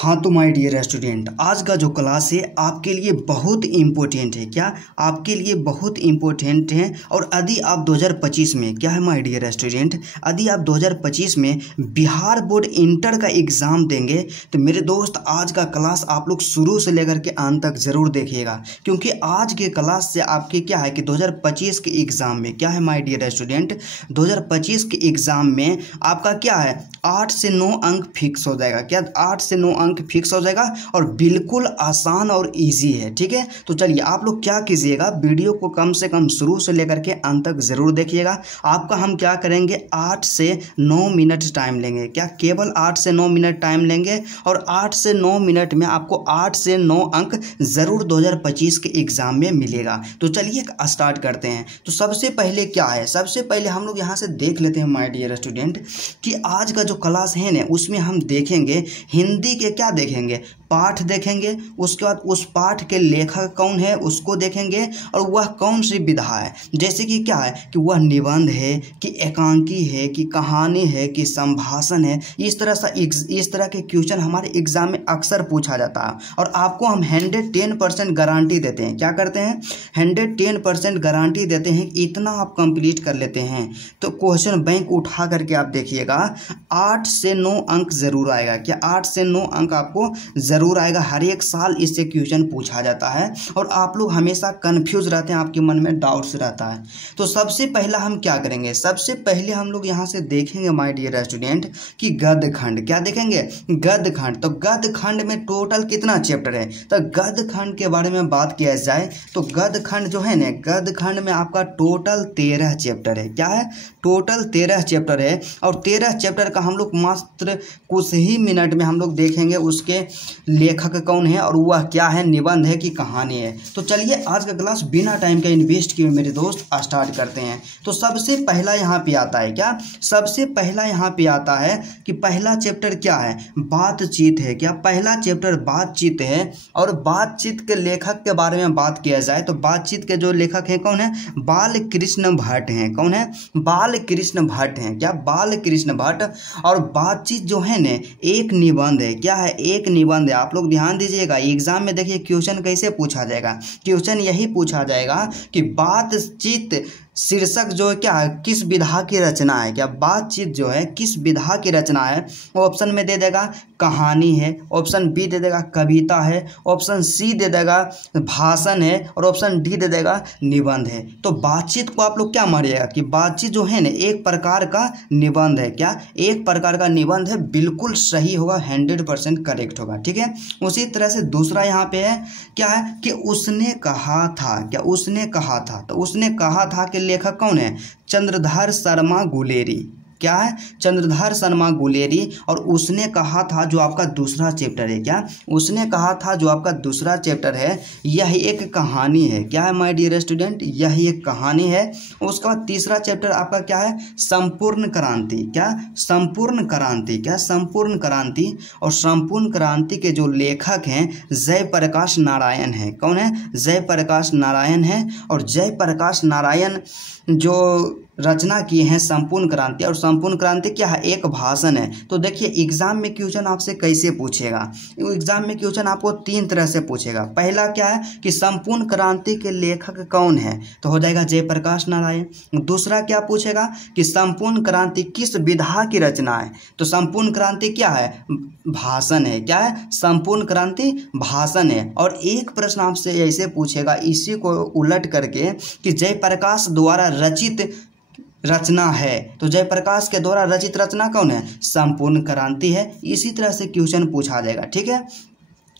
हाँ तो my dear student, आज का जो क्लास है आपके लिए बहुत इम्पोर्टेंट है। क्या आपके लिए बहुत इम्पोर्टेंट है। और यदि आप 2025 में, क्या है माय डियर स्टूडेंट, यदि आप 2025 में बिहार बोर्ड इंटर का एग्ज़ाम देंगे तो मेरे दोस्त आज का क्लास आप लोग शुरू से लेकर के अंत तक ज़रूर देखिएगा, क्योंकि आज के क्लास से आपके क्या है कि 2025 के एग्ज़ाम में, क्या है माय डियर स्टूडेंट, 2025 के एग्ज़ाम में आपका क्या है 8 से 9 अंक फिक्स हो जाएगा। क्या 8 से 9 अंक फिक्स हो जाएगा और बिल्कुल आसान और इजी है। ठीक है, तो चलिए आप लोग क्या कीजिएगा, वीडियो को कम से कम शुरू से लेकर के अंत तक ज़रूर देखिएगा। आपका हम क्या करेंगे 8 से 9 मिनट टाइम लेंगे। क्या केवल 8 से 9 मिनट टाइम लेंगे और 8 से 9 मिनट में आपको 8 से 9 अंक ज़रूर 2025 के एग्ज़ाम में मिलेगा। तो चलिए स्टार्ट करते हैं। तो सबसे पहले क्या है, सबसे पहले हम लोग यहाँ से देख लेते हैं माय डियर स्टूडेंट कि आज का जो क्लास है ना उसमें हम देखेंगे हिंदी के, क्या देखेंगे, पाठ देखेंगे। उसके बाद उस पाठ के लेखक कौन है उसको देखेंगे और वह कौन सी विधा है, जैसे कि क्या है कि वह निबंध है कि एकांकी है कि कहानी है कि संभाषण है। इस तरह के क्वेश्चन हमारे एग्जाम में अक्सर पूछा जाता है और आपको हम 110% गारंटी देते हैं। क्या करते हैं, 110% गारंटी देते हैं। इतना आप कंप्लीट कर लेते हैं तो क्वेश्चन बैंक उठा करके आप देखिएगा 8 से 9 अंक जरूर आएगा। क्या 8 से 9 अंक आपको जरूर आएगा। हर एक साल इससे क्वेश्चन पूछा जाता है और आप लोग हमेशा कंफ्यूज रहते हैं, आपके मन में डाउट्स रहता है। तो सबसे पहला हम क्या करेंगे, सबसे पहले हम लोग यहाँ से देखेंगे माय डियर स्टूडेंट कि गद्य खंड। क्या देखेंगे, गद्य खंड। तो गद्य खंड में टोटल कितना चैप्टर है, तो गद्य खंड के बारे में बात किया जाए तो गद्य खंड जो है ना, गद्य खंड में आपका टोटल 13 चैप्टर है। क्या है, टोटल 13 चैप्टर है और 13 चैप्टर का हम लोग मात्र कुछ ही मिनट में हम लोग देखेंगे उसके लेखक कौन है और वह क्या है, निबंध है कि कहानी है। तो चलिए आज का क्लास बिना टाइम का इन्वेस्ट किए मेरे दोस्त स्टार्ट करते हैं। तो सबसे पहला यहाँ पे आता है, क्या सबसे पहला यहाँ पे आता है कि पहला चैप्टर क्या है, बातचीत है। क्या पहला चैप्टर बातचीत है और बातचीत के लेखक के बारे में बात किया जाए तो बातचीत के जो लेखक हैं कौन है, बाल कृष्ण भट्ट हैं। कौन है, बाल कृष्ण भट्ट हैं। क्या बाल कृष्ण भट्ट। और बातचीत जो है ना एक निबंध है। क्या है, एक निबंध है। आप लोग ध्यान दीजिएगा, एग्जाम में देखिए क्वेश्चन कैसे पूछा जाएगा, क्वेश्चन यही पूछा जाएगा कि बातचीत शीर्षक जो है क्या है, किस विधा की रचना है। क्या बातचीत जो है किस विधा की रचना है, ऑप्शन में दे देगा कहानी है, ऑप्शन बी दे देगा कविता है, ऑप्शन सी दे देगा भाषण है और ऑप्शन डी दे देगा निबंध है। तो बातचीत को आप लोग क्या मानिएगा कि बातचीत जो है ना एक प्रकार का निबंध है। क्या एक प्रकार का निबंध है, बिल्कुल सही होगा, 100% करेक्ट होगा। ठीक है, उसी तरह से दूसरा यहाँ पे है क्या है कि उसने कहा था। क्या उसने कहा था, तो उसने कहा था कि लेखक कौन है, चंद्रधर शर्मा गुलेरी। क्या है, चंद्रधर शर्मा गुलेरी। और उसने कहा था जो आपका दूसरा चैप्टर है। क्या उसने कहा था जो आपका दूसरा चैप्टर है, यह एक कहानी है। क्या है माय डियर स्टूडेंट, यह एक कहानी है। उसके बाद तीसरा चैप्टर आपका क्या है, संपूर्ण क्रांति। क्या संपूर्ण क्रांति। क्या संपूर्ण क्रांति। और संपूर्ण क्रांति के जो लेखक हैं जयप्रकाश नारायण हैं। कौन है, जयप्रकाश नारायण है। और जयप्रकाश नारायण जो रचना किए हैं संपूर्ण क्रांति। और संपूर्ण क्रांति क्या है, एक भाषण है। तो देखिए एग्जाम में क्वेश्चन आपसे कैसे पूछेगा, एग्जाम में क्वेश्चन आपको 3 तरह से पूछेगा। पहला क्या है कि संपूर्ण क्रांति के लेखक कौन है, तो हो जाएगा जयप्रकाश नारायण। दूसरा क्या पूछेगा कि संपूर्ण क्रांति किस विधा की रचना है, तो संपूर्ण क्रांति क्या है, भाषण है। क्या है, संपूर्ण क्रांति भाषण है। और एक प्रश्न आपसे ऐसे पूछेगा इसी को उलट करके कि जयप्रकाश द्वारा रचित रचना है, तो जयप्रकाश के द्वारा रचित रचना कौन है, संपूर्ण क्रांति है। इसी तरह से क्वेश्चन पूछा जाएगा। ठीक है,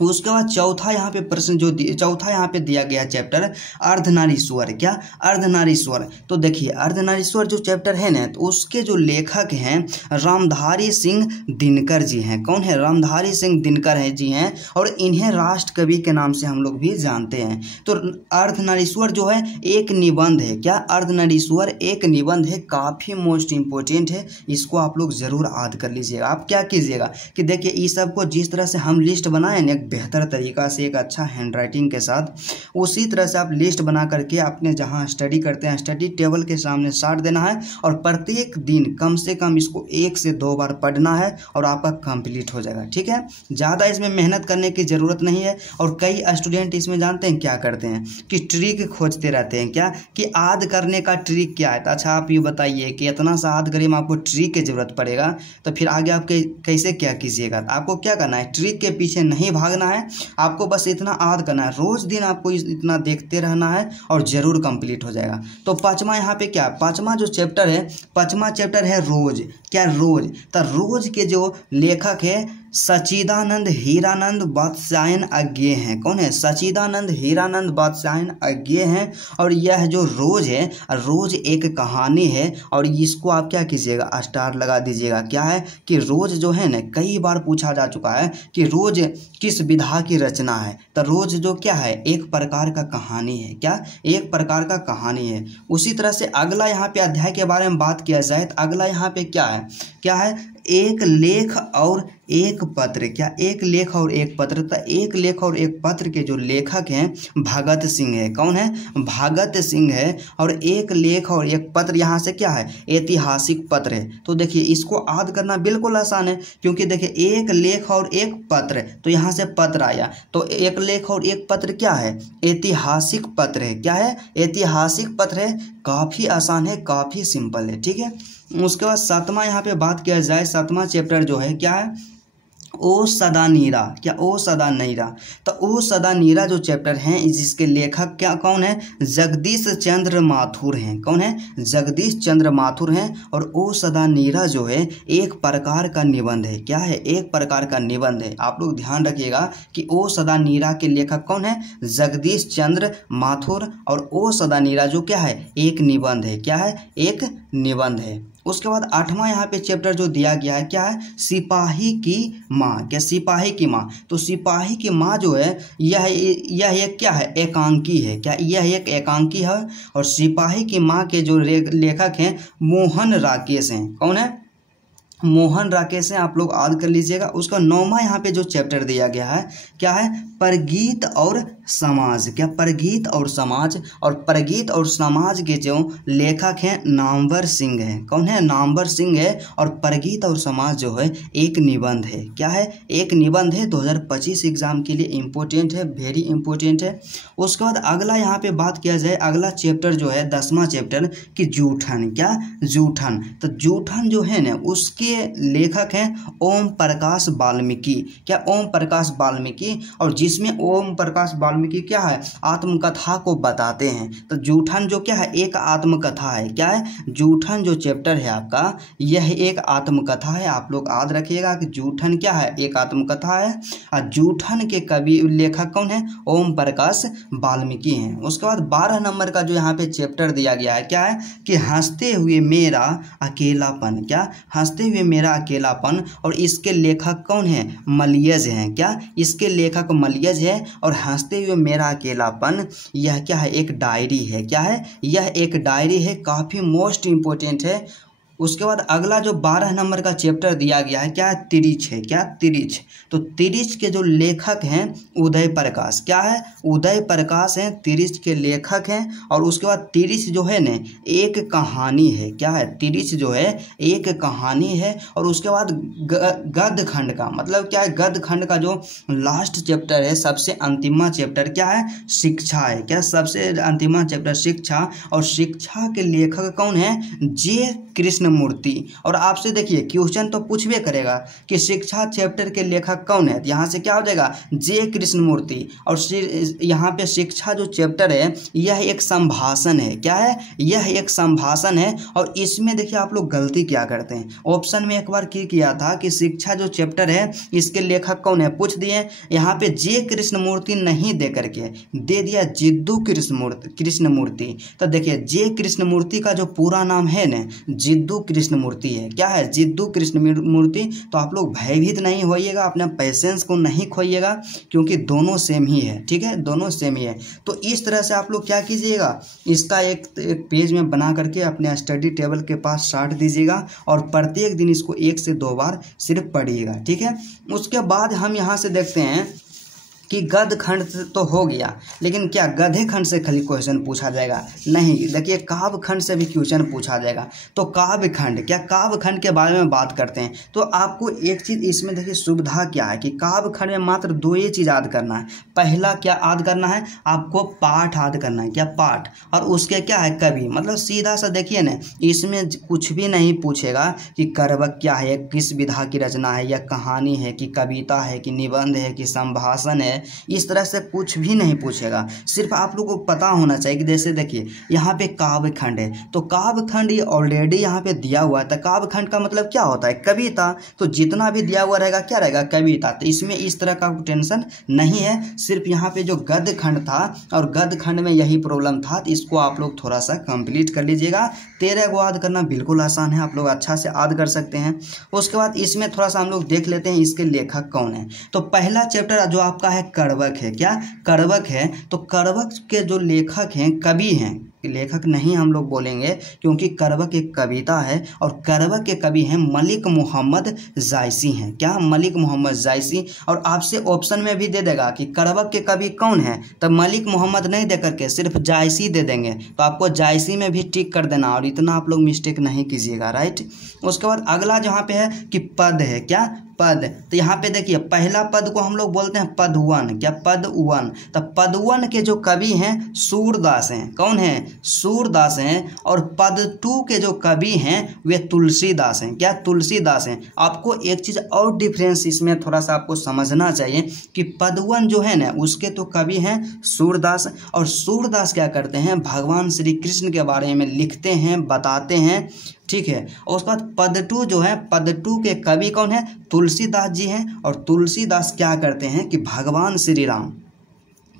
उसके बाद चौथा यहाँ पे प्रश्न जो चौथा यहाँ पे दिया गया चैप्टर अर्धनारीश्वर। क्या अर्धनारीश्वर। तो देखिए अर्धनारीश्वर जो चैप्टर है ना तो उसके जो लेखक हैं रामधारी सिंह दिनकर जी हैं। कौन है, रामधारी सिंह दिनकर है जी हैं और इन्हें राष्ट्र कवि के नाम से हम लोग भी जानते हैं। तो अर्धनारीश्वर जो है एक निबंध है। क्या अर्धनारीश्वर एक निबंध है, काफ़ी मोस्ट इम्पोर्टेंट है, इसको आप लोग ज़रूर याद कर लीजिएगा। आप क्या कीजिएगा कि देखिए इस सब को जिस तरह से हम लिस्ट बनाए ना एक बेहतर तरीका से, एक अच्छा हैंड राइटिंग के साथ। उसी तरह से आप लिस्ट बना करके अपने जहाँ स्टडी करते हैं स्टडी टेबल के सामने साट देना है और प्रत्येक दिन कम से कम इसको 1 से 2 बार पढ़ना है और आपका कंप्लीट हो जाएगा। ठीक है, ज़्यादा इसमें मेहनत करने की ज़रूरत नहीं है। और कई स्टूडेंट इसमें जानते हैं क्या करते हैं कि ट्रिक खोजते रहते हैं, क्या कि याद करने का ट्रिक क्या है। तो अच्छा आप ये बताइए कि इतना सा याद करिए में आपको ट्रिक की ज़रूरत पड़ेगा तो फिर आगे आप कैसे क्या कीजिएगा। आपको क्या करना है, ट्रिक के पीछे नहीं भागना है, आपको बस इतना याद करना है, रोज़ दिन आपको इतना देखते रहना है और ज़रूर कंप्लीट हो जाएगा। तो पाँचवा यहाँ पे क्या, पाँचवा जो चैप्टर है, पाँचवा चैप्टर है रोज। क्या रोज, तो रोज के जो लेखक है सच्चिदानंद हीरानंद बादशायन अज्ञे हैं। कौन है, सच्चिदानंद हीरानंद बादशायन अज्ञे हैं। और यह जो रोज है, रोज एक कहानी है और इसको आप क्या कीजिएगा, स्टार लगा दीजिएगा। क्या है कि रोज जो है ना, कई बार पूछा जा चुका है कि रोज किस विधा की रचना है। तो रोज जो क्या है, एक प्रकार का कहानी है। क्या, एक प्रकार का कहानी है। उसी तरह से अगला यहाँ पे अध्याय के बारे में बात किया जाए तो अगला यहाँ पे क्या है, क्या है, एक लेख और एक पत्र। क्या, एक लेख और एक पत्र। तो एक लेख और एक पत्र के जो लेखक हैं भगत सिंह है। कौन है, भगत सिंह है। और एक लेख और एक पत्र यहाँ से क्या है, ऐतिहासिक पत्र है। तो देखिए इसको याद करना बिल्कुल आसान है, क्योंकि देखिए एक लेख और एक पत्र, तो यहाँ से पत्र आया, तो एक लेख और एक पत्र क्या है, ऐतिहासिक पत्र है। क्या है, ऐतिहासिक पत्र है। काफ़ी आसान है, काफ़ी सिंपल है। ठीक है, उसके बाद सातवां यहाँ पे बात किया जाए, सातवां चैप्टर जो है क्या है, ओ सदा नीरा। क्या, ओ सदा नीरा। तो ओ सदा नीरा जो चैप्टर है जिसके लेखक क्या कौन है, जगदीश चंद्र माथुर हैं। कौन है, जगदीश चंद्र माथुर हैं। और ओ सदा नीरा जो है एक प्रकार का निबंध है। क्या है, एक प्रकार का निबंध है। आप लोग ध्यान रखिएगा कि ओ सदा नीरा के लेखक कौन है, जगदीश चंद्र माथुर। और ओ सदा नीरा जो क्या है, एक निबंध है। क्या है, एक निबंध है। उसके बाद आठवां यहाँ पे चैप्टर जो दिया गया है क्या है, सिपाही की माँ। क्या, सिपाही की माँ। तो सिपाही की माँ जो है यह एक क्या है, एकांकी है। क्या, यह एक एकांकी है। और सिपाही की माँ के जो लेखक हैं मोहन राकेश हैं। कौन है, मोहन राकेश हैं। आप लोग याद कर लीजिएगा। उसका नौवां यहाँ पे जो चैप्टर दिया गया है क्या है, परगीत और समाज। क्या, परगीत और समाज। और परगीत और समाज के जो लेखक हैं नामवर सिंह हैं। कौन है, नामवर सिंह है। और परगीत और समाज जो है एक निबंध है। क्या है, एक निबंध है। 2025 एग्जाम के लिए इम्पोर्टेंट है, वेरी इंपॉर्टेंट है। उसके बाद अगला यहाँ पे बात किया जाए, अगला चैप्टर जो है 10वां चैप्टर कि जूठन। क्या, जूठन। तो जूठन जो है ना उसके लेखक हैं ओम प्रकाश वाल्मीकि। क्या, ओम प्रकाश वाल्मीकि। और जिसमें ओम प्रकाश वाल्मीकि क्या है, आत्मकथा को बताते हैं। तो जूठन जो क्या है, एक आत्मकथा है। क्या है, जूठन जो चैप्टर है आपका यह एक आत्मकथा है। आप लोग याद रखिएगा कि जूठन क्या है, एक आत्मकथा है। और जूठन के कवि लेखक कौन है, ओम प्रकाश वाल्मीकि हैं। उसके बाद 12 नंबर का जो यहाँ पे चैप्टर दिया गया है क्या है कि हंसते हुए मेरा अकेलापन। क्या, हंसते हुए मेरा अकेलापन। और इसके लेखक कौन है, मलियज हैं। क्या, इसके लेखक मलियज है। और हंसते हुए मेरा अकेलापन यह क्या है, एक डायरी है। क्या है, यह एक डायरी है, काफ़ी मोस्ट इम्पोर्टेंट है। उसके बाद अगला जो 12 नंबर का चैप्टर दिया गया है क्या है, तिरिच है। क्या, तिरिच। तो तिरिच के जो लेखक हैं उदय प्रकाश। क्या है, उदय प्रकाश हैं, तिरिच के लेखक हैं। और उसके बाद तिरिच जो है ना एक कहानी है। क्या है, तिरिच जो है एक कहानी है। और उसके बाद गद्य खंड का मतलब क्या है, गद्य खंड का जो लास्ट चैप्टर है, सबसे अंतिमा चैप्टर क्या है, शिक्षा है। क्या, सबसे अंतिमा चैप्टर शिक्षा। और शिक्षा के लेखक कौन है, जे कृष्णमूर्ति। और आपसे देखिए क्वेश्चन तो पूछबे करेगा कि शिक्षा चैप्टर के लेखक कौन है, यहाँ से क्या हो जाएगा, जे कृष्णमूर्ति। और यहाँ पे शिक्षा जो चैप्टर है यह एक संभाषण है। क्या है, यह एक संभाषण है। और इसमें देखिए आप लोग गलती क्या करते हैं, ऑप्शन में एक बार क्या किया था कि शिक्षा जो चैप्टर है इसके लेखक कौन है पूछ दिए, यहाँ पे जे कृष्णमूर्ति नहीं दे करके दे दिया जिद्दू कृष्णमूर्ति। तो देखिए जे कृष्णमूर्ति का जो पूरा नाम है ना जिद्दू कृष्णमूर्ति है। क्या है, जिद्दू कृष्णमूर्ति। तो आप लोग भयभीत नहीं होइएगा, अपना पेशेंस को नहीं खोइएगा, क्योंकि दोनों सेम ही है। ठीक है, दोनों सेम ही है। तो इस तरह से आप लोग क्या कीजिएगा, इसका एक पेज में बना करके अपने स्टडी टेबल के पास साट दीजिएगा और प्रत्येक दिन इसको 1 से 2 बार सिर्फ पढ़िएगा। ठीक है, उसके बाद हम यहाँ से देखते हैं कि गद्य खंड तो हो गया, लेकिन क्या गधे खंड से खाली क्वेश्चन पूछा जाएगा? नहीं, देखिए काव्य खंड से भी क्वेश्चन पूछा जाएगा। तो काव्य खंड, क्या काव्य खंड के बारे में बात करते हैं तो आपको एक चीज़ इसमें देखिए सुविधा क्या है कि काव्य खंड में मात्र दो ही चीज़ याद करना है। पहला क्या याद करना है आपको? पाठ याद करना है। क्या? पाठ। और उसके क्या है? कवि। मतलब सीधा सा देखिए ना, इसमें कुछ भी नहीं पूछेगा कि करवक क्या है, किस विधा की रचना है, या कहानी है कि कविता है कि निबंध है कि संभाषण है, इस तरह से कुछ भी नहीं पूछेगा। सिर्फ आप लोगों को पता होना चाहिए कि जैसे देखिए यहाँ पे काव्य खंड है, तो काव्य खंड ये ऑलरेडी यहाँ पे दिया हुआ है। तो काव्य खंड का मतलब क्या होता है? कविता। तो जितना भी दिया हुआ रहेगा क्या रहेगा? कविता। तो इसमें इस तरह का टेंशन नहीं है। सिर्फ यहाँ पे जो गद्य खंड था और गद्य खंड में यही प्रॉब्लम था, तो इसको आप लोग थोड़ा सा कंप्लीट कर लीजिएगा। 13 को याद करना बिल्कुल आसान है, आप लोग अच्छा से याद कर सकते हैं। उसके बाद इसमें थोड़ा सा हम लोग देख लेते हैं इसके लेखक कौन है। तो पहला चैप्टर जो आपका है करवक है। क्या? करवक है। तो करवक के जो लेखक हैं कवि हैं, लेखक नहीं हम लोग बोलेंगे क्योंकि करवक एक कविता है, और करवक के कवि हैं मलिक मोहम्मद जायसी हैं। क्या? मलिक मोहम्मद जायसी। और आपसे ऑप्शन में भी दे देगा कि करवक के कवि कौन है, तो मलिक मोहम्मद नहीं दे करके सिर्फ जायसी दे देंगे, तो आपको जायसी में भी टिक कर देना, और इतना आप लोग मिस्टेक नहीं कीजिएगा, राइट। उसके बाद अगला जहाँ पे है कि पद है। क्या? पद। तो यहाँ पे देखिए पहला पद को हम लोग बोलते हैं पदवन। क्या? पदवन। तो पदवन के जो कवि हैं सूरदास हैं। कौन है? सूरदास हैं। और पद टू के जो कवि हैं वे तुलसीदास हैं। क्या? तुलसीदास हैं। आपको एक चीज़ और डिफरेंस इसमें थोड़ा सा आपको समझना चाहिए कि पदवन जो है ना उसके तो कवि हैं सूरदास, और सूरदास क्या करते हैं? भगवान श्री कृष्ण के बारे में लिखते हैं, बताते हैं, ठीक है। और उसके बाद पद टू जो है, पद टू के कवि कौन है? तुलसीदास जी हैं। और तुलसीदास क्या करते हैं कि भगवान श्री राम,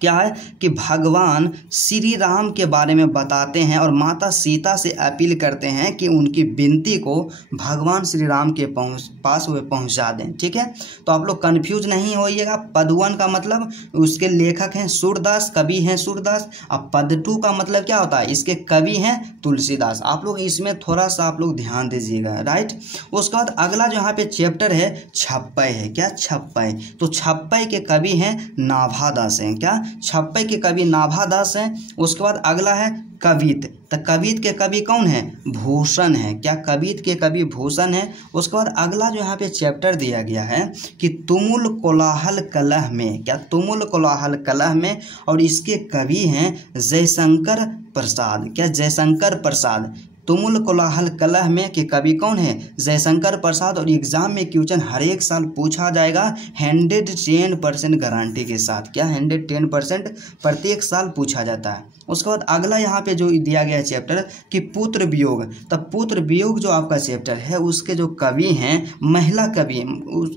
क्या है कि भगवान श्री राम के बारे में बताते हैं और माता सीता से अपील करते हैं कि उनकी विनती को भगवान श्री राम के पास वे पहुंचा दें, ठीक है। तो आप लोग कंफ्यूज नहीं होइएगा। पदवन का मतलब उसके लेखक हैं सूरदास, कवि हैं सूरदास। अब पद टू का मतलब क्या होता है? इसके कवि हैं तुलसीदास। आप लोग इसमें थोड़ा सा आप लोग ध्यान दीजिएगा, राइट। उसके बाद अगला जो यहाँ पे चैप्टर है छप्पय है। क्या? छप्पय। तो छप्पय के कवि हैं नाभादास हैं। क्या? छप्पय के कवि नाभादास हैं। उसके बाद अगला है कवित। तो कवित के कवि कौन है? भूषण है। क्या? कवित के कवि भूषण है। उसके बाद अगला जो यहाँ पे चैप्टर दिया गया है कि तुमुल कोलाहल कलह में। क्या? तुमुल कोलाहल कलह में, और इसके कवि हैं जयशंकर प्रसाद। क्या? जयशंकर प्रसाद। तुमुल कोलाहल कलह में के कवि कौन है? जयशंकर प्रसाद। और एग्जाम में क्वेश्चन हर एक साल पूछा जाएगा 110% गारंटी के साथ। क्या? 110% प्रत्येक साल पूछा जाता है। उसके बाद अगला यहाँ पे जो दिया गया चैप्टर कि पुत्र वियोग। तब पुत्र वियोग जो आपका चैप्टर है उसके जो कवि हैं महिला कवि,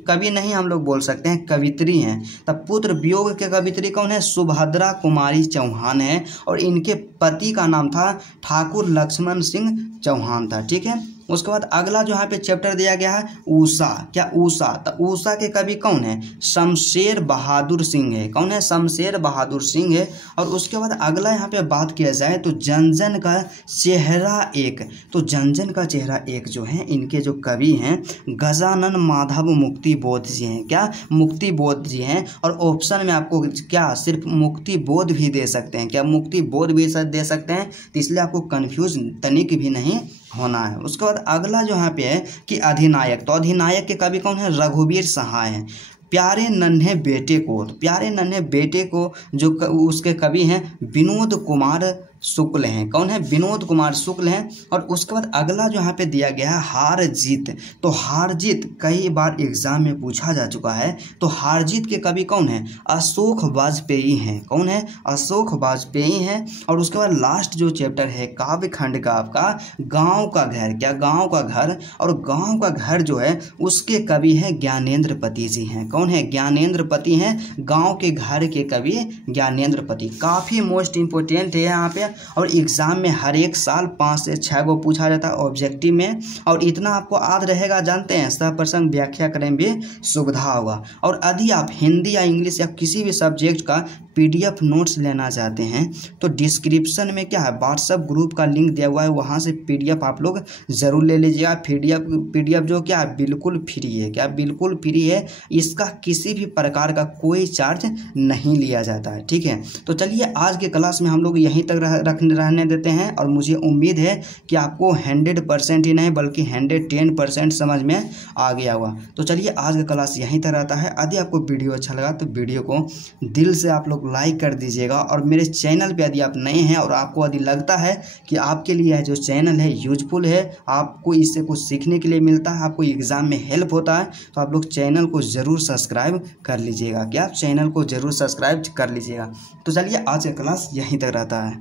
कवि नहीं हम लोग बोल सकते हैं, कवित्री हैं। तब पुत्र वियोग के कवित्री कौन है? सुभद्रा कुमारी चौहान है, और इनके पति का नाम था ठाकुर लक्ष्मण सिंह चौहान था, ठीक है। उसके बाद अगला जो यहाँ पे चैप्टर दिया गया है उषा। क्या? उषा। तो उषा के कवि कौन है? शमशेर बहादुर सिंह है। कौन है? शमशेर बहादुर सिंह है। और उसके बाद अगला यहाँ पे बात किया जाए तो जनजन का चेहरा एक। तो जनजन का चेहरा एक जो है इनके जो कवि हैं गजानन माधव मुक्ति बोध जी हैं। क्या? मुक्ति बोध जी हैं। और ऑप्शन में आपको क्या सिर्फ मुक्ति बोध भी दे सकते हैं। क्या? मुक्ति बोध भी दे सकते हैं, तो इसलिए आपको कन्फ्यूज तनिक भी नहीं होना है। उसके बाद अगला जो यहाँ पे है कि अधिनायक। तो अधिनायक के कवि कौन है? रघुवीर सहाय हैं। प्यारे नन्हे बेटे को, तो प्यारे नन्हे बेटे को जो उसके कवि हैं विनोद कुमार शुक्ल हैं। कौन है? विनोद कुमार शुक्ल हैं। और उसके बाद अगला जो यहाँ पे दिया गया है हार जीत। तो हार जीत कई बार एग्जाम में पूछा जा चुका है। तो हार जीत के कवि कौन है? अशोक वाजपेयी हैं। कौन है? अशोक वाजपेयी हैं। और उसके बाद लास्ट जो चैप्टर है काव्य खंड का आपका गाँव का घर। क्या? गाँव का घर। और गाँव का घर जो है उसके कवि हैं ज्ञानेंद्र पति जी हैं। कौन है? ज्ञानेंद्र पति हैं। गाँव के घर के कवि ज्ञानेंद्र पति। काफ़ी मोस्ट इंपोर्टेंट है यहाँ पे, और एग्ज़ाम में हर एक साल 5 से 6 को पूछा जाता है ऑब्जेक्टिव में, और इतना आपको याद रहेगा, जानते हैं, सहप्रसंग व्याख्या करने में भी सुविधा होगा। और यदि आप हिंदी या इंग्लिश या किसी भी सब्जेक्ट का PDF नोट्स लेना चाहते हैं तो डिस्क्रिप्शन में क्या है, व्हाट्सएप ग्रुप का लिंक दिया हुआ है, वहाँ से PDF आप लोग ज़रूर ले लीजिएगा। PDF जो क्या है बिल्कुल फ्री है, क्या बिल्कुल फ्री है, इसका किसी भी प्रकार का कोई चार्ज नहीं लिया जाता है, ठीक है। तो चलिए आज के क्लास में हम लोग यहीं तक रहने देते हैं, और मुझे उम्मीद है कि आपको 100% ही नहीं बल्कि 110% समझ में आ गया होगा। तो चलिए आज का क्लास यहीं तक रहता है। यदि आपको वीडियो अच्छा लगा तो वीडियो को दिल से आप लोग लाइक कर दीजिएगा, और मेरे चैनल पे यदि आप नए हैं और आपको यदि लगता है कि आपके लिए यह जो चैनल है यूजफुल है, आपको इससे कुछ सीखने के लिए मिलता है, आपको एग्ज़ाम में हेल्प होता है, तो आप लोग चैनल को ज़रूर सब्सक्राइब कर लीजिएगा। क्या चैनल को ज़रूर सब्सक्राइब कर लीजिएगा। तो चलिए आज का क्लास यहीं तक रहता है।